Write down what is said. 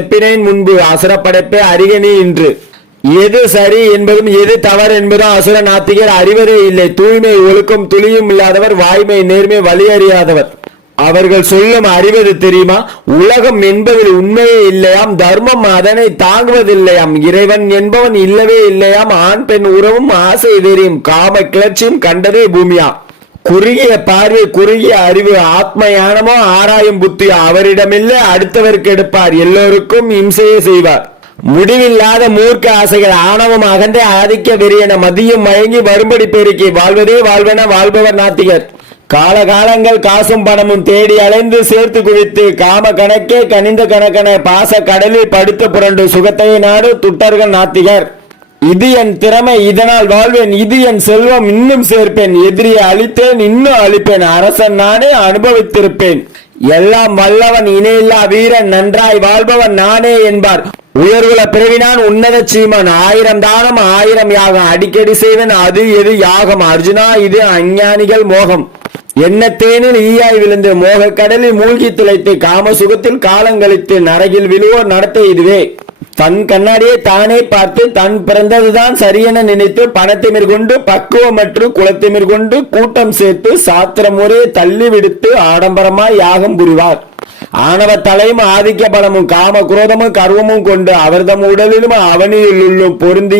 செப்பினேன் முன்பு அசுர படைப்பே அறிகனி என்று. எது சரி என்பதும் எது தவறு என்பதும் அசுர நாத்திகர் அறிவதே இல்லை. தூய்மை ஒழுக்கம் துளியும் இல்லாதவர், வாய்மை நேர்மை வழி அறியாதவர். அவர்கள் சொல்லும் அறிவது தெரியுமா? உலகம் என்பதில் உண்மையே இல்லையாம், தர்மம் அதனை தாங்குவதில்லையாம், இறைவன் என்பவன் இல்லவே இல்லையாம், ஆண் பெண் உறவும் ஆசை வெறியும் காம கிளர்ச்சியும் கண்டதே பூமியா. குறுகிய பார்வை குறுகிய அறிவு ஆத்ம ஞானமோ ஆராயும் புத்தி அவரிடமில்லை, அடுத்தவருக்கு எடுப்பார், எல்லோருக்கும் இம்சையே செய்வார். முடிவில்லாத மூர்க்க ஆசைகள் ஆணவம் அகன்றே ஆதிக்க வெறியென மதியும் மயங்கி வரும்படி பெருக்கி வாழ்வதே வாழ்வென வாழ்பவர் நாத்திகர். காலகாலங்கள் காசும் பணமும் தேடி அலைந்து சேர்த்து குவித்து காம கணக்கே கனிந்த கணக்கன பாச கடலில் படுத்து புரண்டு சுகத்தையை நாடு துட்டர்கள் நாத்திகர். இது என் திறமை, இதனால் வாழ்வேன், இது என் செல்வம், இன்னும் சேர்ப்பேன், எதிரியை அழித்தேன், இன்னும் அழிப்பேன், அரசன் நானே அனுபவித்திருப்பேன், எல்லாம் வல்லவன் இணையில்லா வீரன், நன்றாய் வாழ்பவன் நானே என்பார். உயர்குல பிறவினான் உன்னத சீமன், 1000 தானம் 1000 யாகம் அடிக்கடி செய்வன், அது எது யாகம் அர்ஜுனா, இது அஞ்ஞானிகள் மோகம். எண்ணத்தேனில் ஈயாய் விழுந்து மோக கடலில் மூழ்கி துளைத்து காம சுகத்தில் காலங்களித்து நரகில் விழுவோர் நடத்த இதுவே. தன் கண்ணாடியை தானே பார்த்து தன் பிறந்ததுதான் சரியென நினைத்து பணத்திமிர் கொண்டு பக்குவமற்று குலத்திமிர் கொண்டு கூட்டம் சேர்த்து சாத்திர முறையை தள்ளி விடுத்து ஆடம்பரமாய் யாகம் புரிவார். ஆணவ தலையும் ஆதிக்க பலமும் காம குரோதமும் கர்வமும் கொண்டு அவர்தம் உடலிலும் அவனியிலும் பொருந்திய